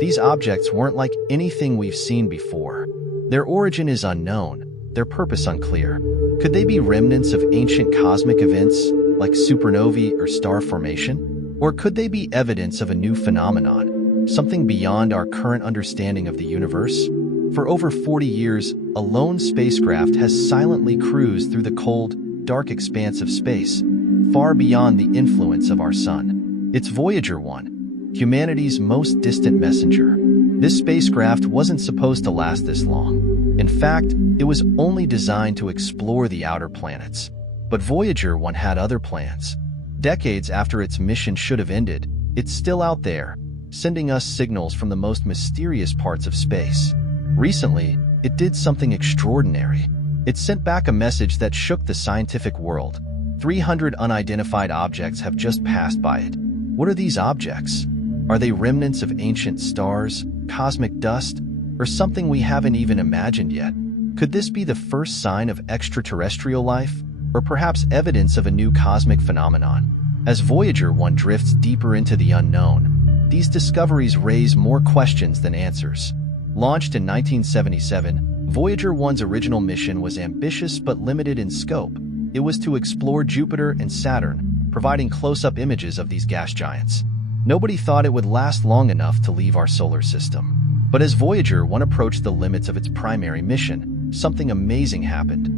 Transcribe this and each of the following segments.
These objects weren't like anything we've seen before. Their origin is unknown, their purpose unclear. Could they be remnants of ancient cosmic events, like supernovae or star formation? Or could they be evidence of a new phenomenon, something beyond our current understanding of the universe? For over 40 years, a lone spacecraft has silently cruised through the cold, dark expanse of space, far beyond the influence of our sun. It's Voyager 1, humanity's most distant messenger. This spacecraft wasn't supposed to last this long. In fact, it was only designed to explore the outer planets. But Voyager 1 had other plans. Decades after its mission should have ended, it's still out there, sending us signals from the most mysterious parts of space. Recently, it did something extraordinary. It sent back a message that shook the scientific world. 300 unidentified objects have just passed by it. What are these objects? Are they remnants of ancient stars, cosmic dust, or something we haven't even imagined yet? Could this be the first sign of extraterrestrial life, or perhaps evidence of a new cosmic phenomenon? As Voyager 1 drifts deeper into the unknown, these discoveries raise more questions than answers. Launched in 1977, Voyager 1's original mission was ambitious but limited in scope. It was to explore Jupiter and Saturn, providing close-up images of these gas giants. Nobody thought it would last long enough to leave our solar system. But as Voyager 1 approached the limits of its primary mission, something amazing happened.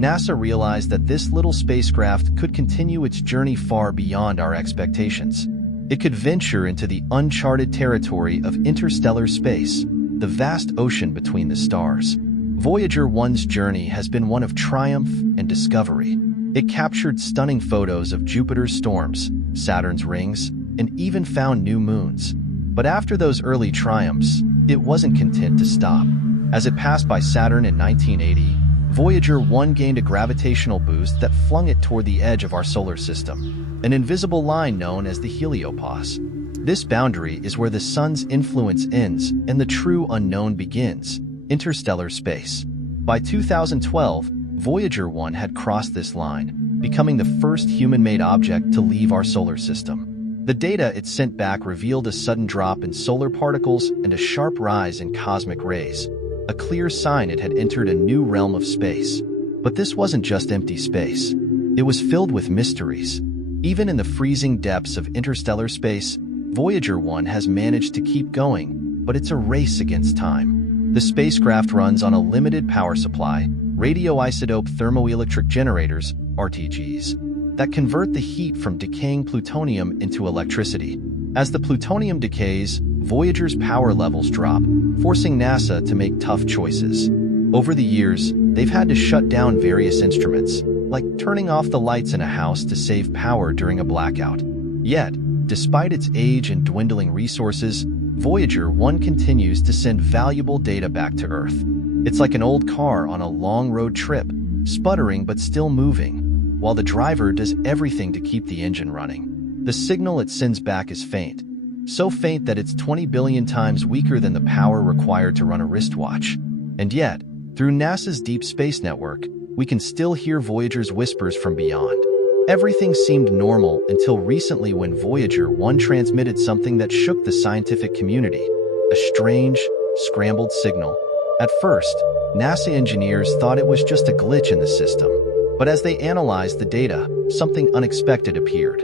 NASA realized that this little spacecraft could continue its journey far beyond our expectations. It could venture into the uncharted territory of interstellar space, the vast ocean between the stars. Voyager 1's journey has been one of triumph and discovery. It captured stunning photos of Jupiter's storms, Saturn's rings, and even found new moons. But after those early triumphs, it wasn't content to stop. As it passed by Saturn in 1980, Voyager 1 gained a gravitational boost that flung it toward the edge of our solar system, an invisible line known as the heliopause. This boundary is where the sun's influence ends and the true unknown begins, interstellar space. By 2012, Voyager 1 had crossed this line, becoming the first human-made object to leave our solar system. The data it sent back revealed a sudden drop in solar particles and a sharp rise in cosmic rays, a clear sign it had entered a new realm of space. But this wasn't just empty space. It was filled with mysteries. Even in the freezing depths of interstellar space, Voyager 1 has managed to keep going, but it's a race against time. The spacecraft runs on a limited power supply, radioisotope thermoelectric generators, RTGs, that convert the heat from decaying plutonium into electricity. As the plutonium decays, Voyager's power levels drop, forcing NASA to make tough choices. Over the years, they've had to shut down various instruments, like turning off the lights in a house to save power during a blackout. Yet, despite its age and dwindling resources, Voyager 1 continues to send valuable data back to Earth. It's like an old car on a long road trip, sputtering but still moving, while the driver does everything to keep the engine running. The signal it sends back is faint, so faint that it's 20 billion times weaker than the power required to run a wristwatch. And yet, through NASA's Deep Space Network, we can still hear Voyager's whispers from beyond. Everything seemed normal until recently when Voyager 1 transmitted something that shook the scientific community, a strange, scrambled signal. At first, NASA engineers thought it was just a glitch in the system, but as they analyzed the data, something unexpected appeared.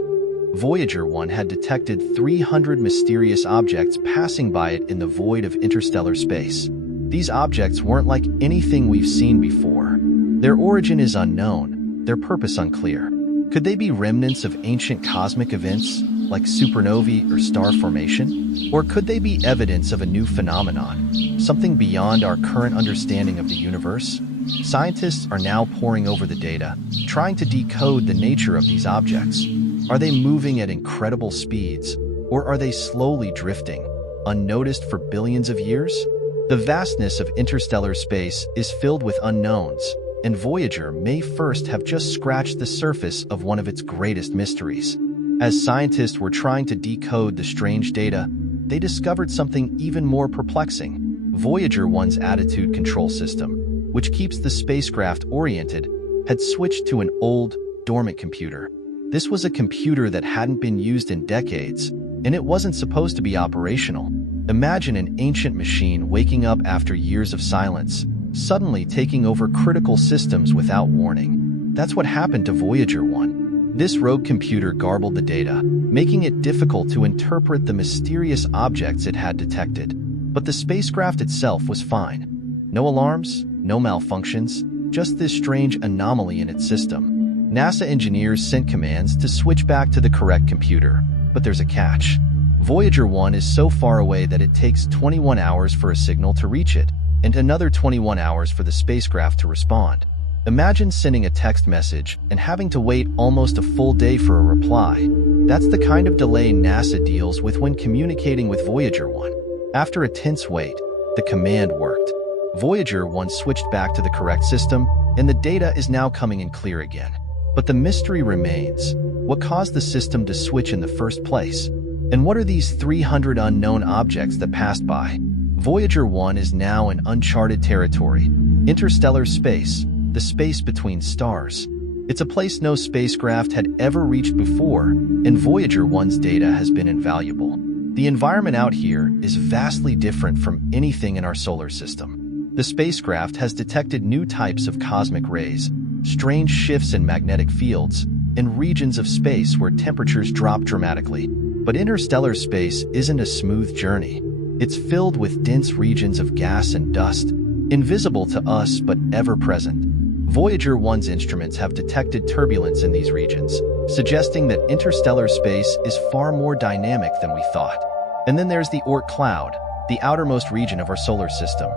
Voyager 1 had detected 300 mysterious objects passing by it in the void of interstellar space. These objects weren't like anything we've seen before. Their origin is unknown, their purpose unclear. Could they be remnants of ancient cosmic events, like supernovae or star formation? Or could they be evidence of a new phenomenon, something beyond our current understanding of the universe? Scientists are now poring over the data, trying to decode the nature of these objects. Are they moving at incredible speeds, or are they slowly drifting, unnoticed for billions of years? The vastness of interstellar space is filled with unknowns, and Voyager may first have just scratched the surface of one of its greatest mysteries. As scientists were trying to decode the strange data, they discovered something even more perplexing. Voyager 1's attitude control system, which keeps the spacecraft oriented, had switched to an old, dormant computer. This was a computer that hadn't been used in decades, and it wasn't supposed to be operational. Imagine an ancient machine waking up after years of silence, suddenly taking over critical systems without warning. That's what happened to Voyager 1. This rogue computer garbled the data, making it difficult to interpret the mysterious objects it had detected. But the spacecraft itself was fine. No alarms, no malfunctions, just this strange anomaly in its system. NASA engineers sent commands to switch back to the correct computer, but there's a catch. Voyager 1 is so far away that it takes 21 hours for a signal to reach it, and another 21 hours for the spacecraft to respond. Imagine sending a text message and having to wait almost a full day for a reply. That's the kind of delay NASA deals with when communicating with Voyager 1. After a tense wait, the command worked. Voyager 1 switched back to the correct system, and the data is now coming in clear again. But the mystery remains. What caused the system to switch in the first place? And what are these 300 unknown objects that passed by? Voyager 1 is now in uncharted territory. Interstellar space, the space between stars. It's a place no spacecraft had ever reached before, and Voyager 1's data has been invaluable. The environment out here is vastly different from anything in our solar system. The spacecraft has detected new types of cosmic rays, strange shifts in magnetic fields, and regions of space where temperatures drop dramatically. But interstellar space isn't a smooth journey. It's filled with dense regions of gas and dust, invisible to us but ever-present. Voyager 1's instruments have detected turbulence in these regions, suggesting that interstellar space is far more dynamic than we thought. And then there's the Oort cloud, the outermost region of our solar system.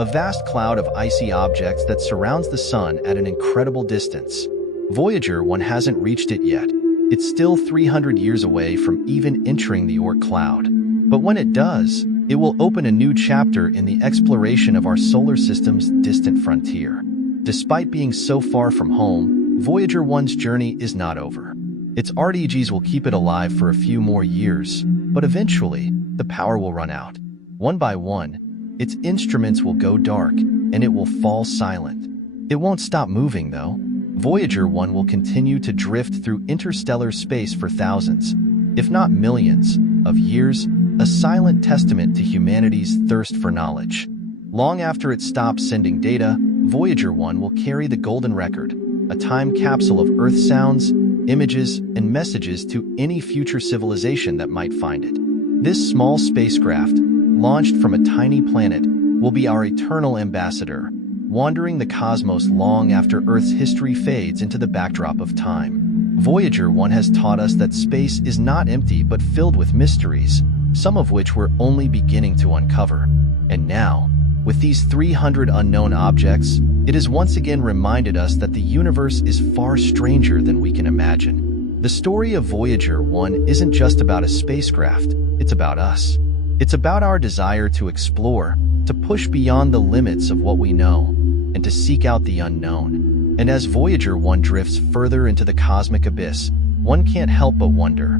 A vast cloud of icy objects that surrounds the Sun at an incredible distance. Voyager 1 hasn't reached it yet. It's still 300 years away from even entering the Oort cloud. But when it does, it will open a new chapter in the exploration of our solar system's distant frontier. Despite being so far from home, Voyager 1's journey is not over. Its RTGs will keep it alive for a few more years, but eventually, the power will run out. One by one, its instruments will go dark, and it will fall silent. It won't stop moving, though. Voyager 1 will continue to drift through interstellar space for thousands, if not millions, of years, a silent testament to humanity's thirst for knowledge. Long after it stops sending data, Voyager 1 will carry the golden record, a time capsule of Earth sounds, images, and messages to any future civilization that might find it. This small spacecraft, launched from a tiny planet, will be our eternal ambassador, wandering the cosmos long after Earth's history fades into the backdrop of time. Voyager 1 has taught us that space is not empty but filled with mysteries, some of which we're only beginning to uncover. And now, with these 300 unknown objects, it has once again reminded us that the universe is far stranger than we can imagine. The story of Voyager 1 isn't just about a spacecraft, it's about us. It's about our desire to explore, to push beyond the limits of what we know, and to seek out the unknown. And as Voyager 1 drifts further into the cosmic abyss, one can't help but wonder,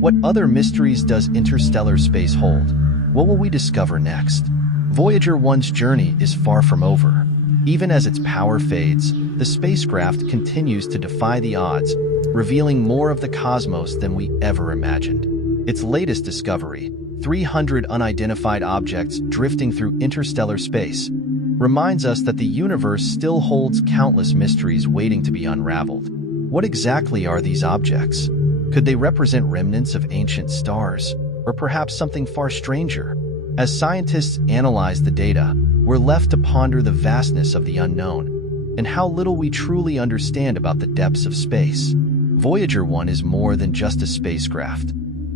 what other mysteries does interstellar space hold? What will we discover next? Voyager 1's journey is far from over. Even as its power fades, the spacecraft continues to defy the odds, revealing more of the cosmos than we ever imagined. Its latest discovery, 300 unidentified objects drifting through interstellar space, reminds us that the universe still holds countless mysteries waiting to be unraveled. What exactly are these objects? Could they represent remnants of ancient stars, or perhaps something far stranger? As scientists analyze the data, we're left to ponder the vastness of the unknown and how little we truly understand about the depths of space. Voyager 1 is more than just a spacecraft.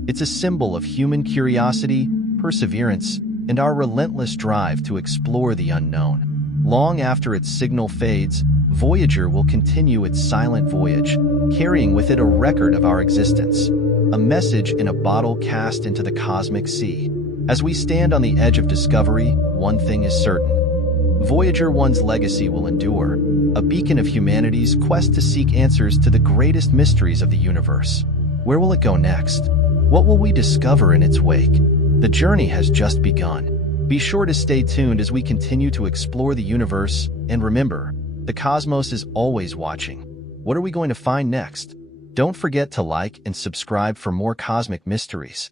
It's a symbol of human curiosity, perseverance, and our relentless drive to explore the unknown. Long after its signal fades, Voyager will continue its silent voyage, carrying with it a record of our existence, a message in a bottle cast into the cosmic sea. As we stand on the edge of discovery, one thing is certain. Voyager 1's legacy will endure, a beacon of humanity's quest to seek answers to the greatest mysteries of the universe. Where will it go next? What will we discover in its wake? The journey has just begun. Be sure to stay tuned as we continue to explore the universe, and remember, the cosmos is always watching. What are we going to find next? Don't forget to like and subscribe for more cosmic mysteries.